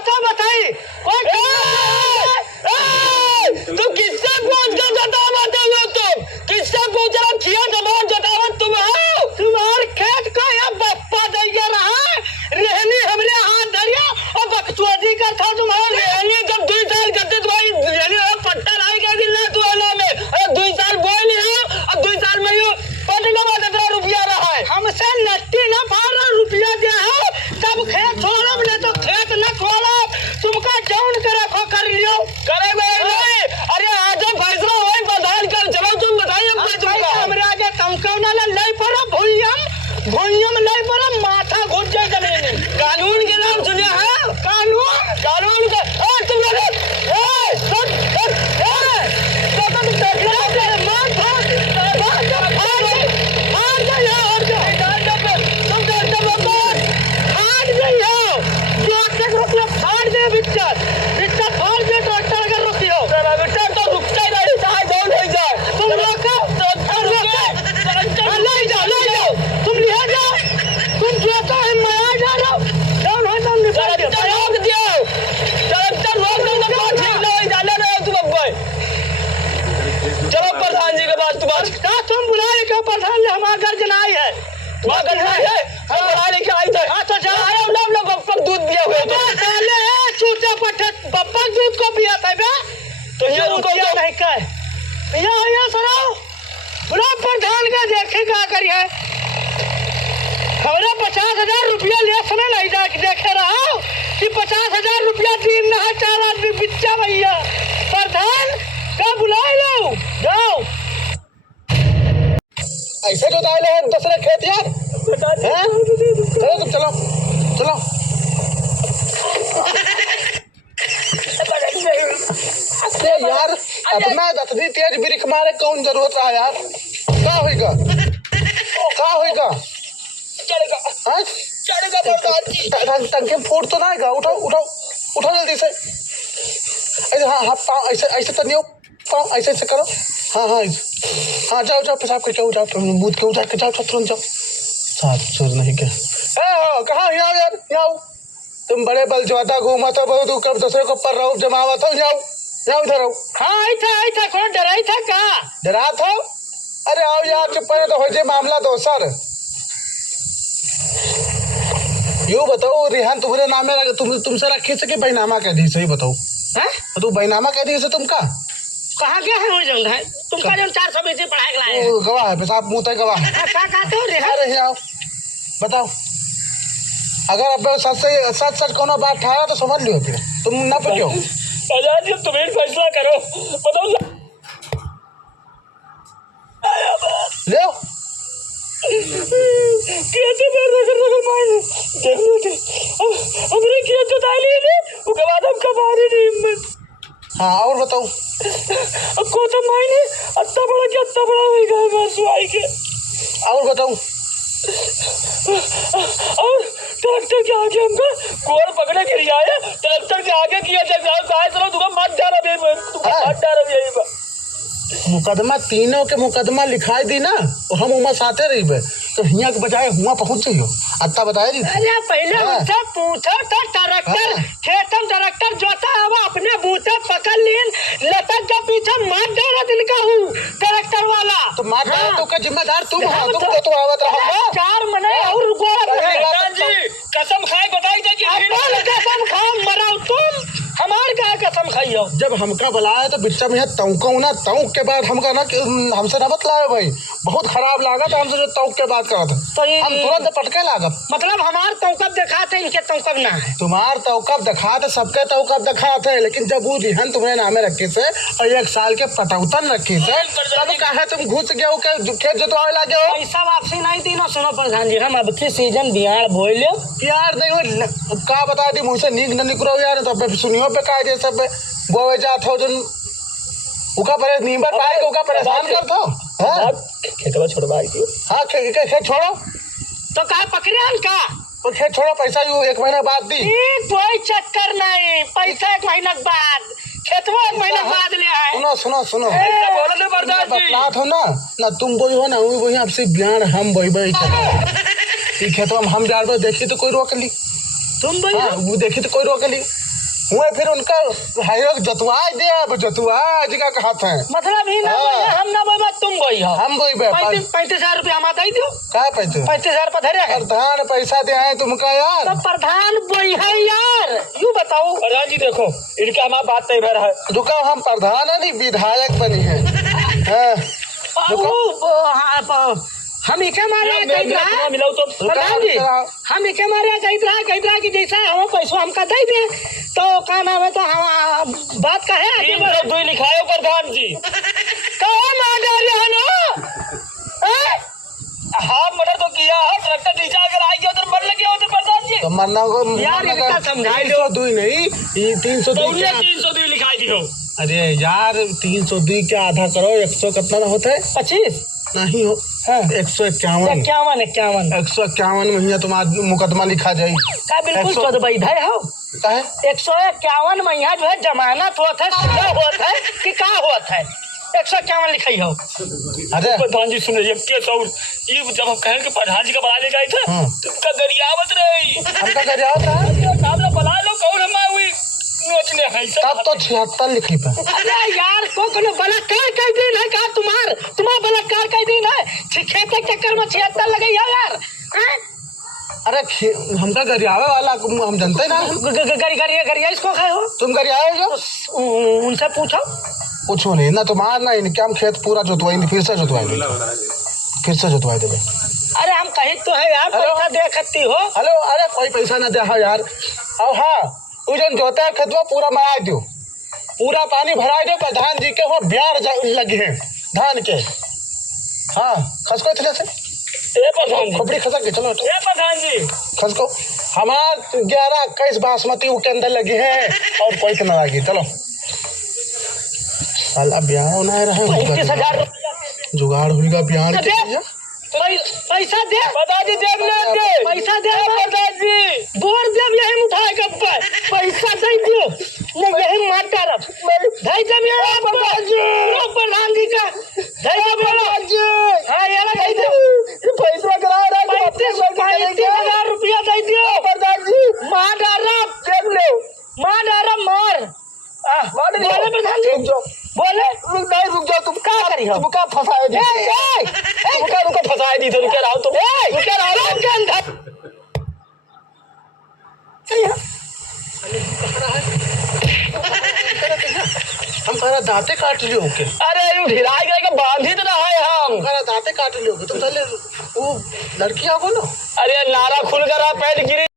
बात बताई तू किससे पूछ कर जतावत हो? तुम किससे पूछ रहा? किया जवाब जतावत तुम हो? तुम्हारे खेत का या बप्पा दैया रहा रहनी हमरे हाथ धरिया और बकचोदी का था तुम्हारा रहनी। जब 2 साल करते तुम्हारी रहनी पट्टा लाई गया दिन ना तू आना में 2 साल बोल लिया और 2 साल में यू पटना में 17 रुपया रहा है। हमसे नट्टी ना 12 रुपया दे है तब खेत छोड़ो नहीं तो खेत न खोलो। तुमका जौन करे खो कर लियो करे नहीं। अरे आज फैसला होई प्रधान कर चलो तुम बताइए हमरे आगे तमकौना ले पड़ो भुइयम ले पड़ो माथा घुस जाए जमीन। कानून के नाम सुने है? कानून का तुम लोग प्रधान का देखे क्या करिए हमारे 50,000 रुपया ले समय नहीं जा देखे रहा कि 50,000 रुपया दिन ना 4 आदमी बिच्चा भैया प्रधान का बुलाए लो जाओ। ऐसे जो दाले हैं दूसरे खेत यार चलो तुम चलो चलो अरे यार अपना दतनी तेज बिरिख मारे कौन जरूरत है यार? क्या होगा टंकी फूट तो ना उठाओ जल्दी से। ऐसे हाँ पाँव ऐसे तो नहीं हो पाँव ऐसे करो। हाँ जाओ पेशाब करके जाओ बूथ के उठा के जाओ तुरंत जाओ। साफ सुर नहीं क्या कहाँ यार तुम बड़े बल ज्यादा घूमा था बहुत कब दूसरे को पर रहो जमावा था जाओ इधर आओ। हाँ आई था कौन डराई था डरा था? अरे आओ यार चुप तो हो जाए मामला दोसर। यूँ बताओ रिहान तुम्हारे नाम में तुमसे रखी से कि बैनामा कह दी? सही बताओ तो तू बैनामा कह दी से तुमका कहाँ गया है? वो जंग है तुमका जो 420 से पढ़ाई लाए गवाह है पेशाब मुँह तक गवाह है। क्या कहते हो रे? आओ बताओ अगर अब सच कोनो बात ठहरा तो समझ लियो फिर तुम ना पे क्यों तुम्हें फैसला करो बताओ ले हाँ और बताओ को तो मायने अत्ता बड़ा होगा के और बताओ और ट्रैक्टर के आगे हमका गोर पकड़े गिर आया ट्रैक्टर के आगे किया मुकदमा तीनों के मुकदमा लिखाई दी ना तो हम उमा साथे रही तो हिया के बजाय हुआ पहुंच जाइयो अत्ता बताए दी। अरे पहले उनसे पूछो तो ट्रैक्टर खेतम ट्रैक्टर जोता हवा अपने बूते पकड़ लीन लटक के पीछे मार डाला दिन का हूँ ट्रैक्टर वाला तो मार डाला तो का जिम्मेदार तुम हो तुम तो आवत रहो 4 महीने और गोरा जी कसम खाए बताई था कि कसम खा मराओ तुम हमार का कसम खाइयो। जब हमका बुलाया तो बिच्चा में तौको ना तौक के बाद हमका ना हमसे ना बतलाए भाई बहुत खराब लागत हमसे जो तौक के बात करा था तो हम तुरंत पटके लागत मतलब हमार तौकब दिखाते इनके तौकब ना है। तुम्हार तौकब दिखाते सबके तौकब दिखाते लेकिन जब वो रिहन तुम्हें नामे रखे से और 1 साल के पटौतन रखी से तब कहा तुम घुस गए के खेत जोतवावे लागे हो पैसा वापसी नहीं दी ना। सुनो प्रधान जी हम अब की सीजन बिहार बोले यार नहीं का बता दी मुझसे नीक न निकलो यार तब सुनियो पे कायदे सब गोवे जात हो जन उका पर नींबर पाए के उका परेशान करत हो हां खेतवा छोड़वा दी। हां खेत छोड़ो तो का पकड़े हन का तो खेत छोड़ो पैसा यू 1 महीना बाद दी कोई चक्कर नहीं पैसा 1 महीना बाद खेतवा 1 महीना बाद ले आए। सुनो बोलने बर्दाश्त जी बात हो ना तुम बोली हो ना वही आपसे ज्ञान हम वही खेतवा हम जा देखी तो कोई रोक ली तुम भाई वो देखी तो कोई रोक ली हुए फिर उनका हाईरो जतुआ दे अब जतुआ जी का कहत है मतलब ही ना बोई हम ना बोई बात तुम बोई हो हम बोई बे 35,000 रुपया हम दे दियो का पैसे 35,000 पर धरे है प्रधान पैसा दे आए तुमका यार तो प्रधान बोई है यार यूं बताओ प्रधान जी देखो इनका हमारा बात तय भर है रुका हम प्रधान है नहीं विधायक बनी है हम इके मारे कहित रहा मिलाओ तो प्रधान जी हम इके मारे कहित रहा कि जैसा हम पैसा हमका दे दे तो का नाम है तो हम बात का है 302 लिखायो प्रधान जी कौन मार रहे हो ना हाँ मर्डर तो किया है ट्रैक्टर नीचे अगर आई गया उधर मर लगे उधर प्रधान जी तो मरना को यार इनका समझाई लो 302 नहीं ये 302 तो 302 लिखाई दियो अरे यार 302 के आधा करो 100 कितना ना होता है 25 नहीं हो 151 151 महीना तुम्हारा मुकदमा लिखा जाए का बिल्कुल तो भाई भाई हो काहे 151 महीना जो है जमानत होता है सीधा होता है कि का होता है 151 लिखाई हो अरे प्रधान जी सुनिए केस और ये जब हम कहें कि प्रधान जी का बनाने गए थे तो उनका गरियावत रही हमका कर जाओ था साहब ने बुला लो कौन हम हुई नोचने है तब तो 76 लिखी पे अरे यार को बलात्कार कर दिन है का तुम्हारा बलात्कार कर दिन है खेत के चक्कर में 76 लगे यार अरे हमका गरियावे वाला हम जानते ना गरिया इसको खाए हो तुम गरियावे जो उनसे पूछो पूछो नहीं ना तुम्हारा ना इनके हम खेत पूरा जोतवाएंगे फिर से जोतवाए देवे अरे हम कहीं तो है यार पैसा दे सकती हो हेलो अरे कोई पैसा ना दे यार अब हाँ तू जो जोता है खेतवा पूरा मरा दो पूरा पानी भरा दो प्रधान जी के वो ब्यार लगे हैं धान के हाँ खसको इतने से प्रधान जी खोपड़ी खसक के चलो प्रधान जी खसको हमारा 11-21 बासमती के अंदर लगे हैं और कोई तो ना लगी चलो साला ब्याह होना रहे 35,000 जुगाड़ हुईगा ब्याह पैसा दे प्रधान जी देख ले पैसा दे प्रधान जी बोर देव यही उठाए गप्पा पैसा दे दियो नहीं यही मार डालब धई जब ये प्रधान जी का धई जब ये हां यार धई दे पैसा करा रहा है 35,000 रुपया दे दियो प्रधान जी मार डालब देख लो मार बोले प्रधान जी बोले रुक जाओ तुम क्या करी हो तुमका फंसाए दी तुमका फंसाए दी तो रुके रहो तुम रुके रहो के अंदर हम कह दांते काट लियो के अरे यूं ढिलाई गए बांध ही तो रहा है हम कह दांते काट लियो तुम पहले वो लड़की आओ ना अरे नारा खुल कर पैर गिरी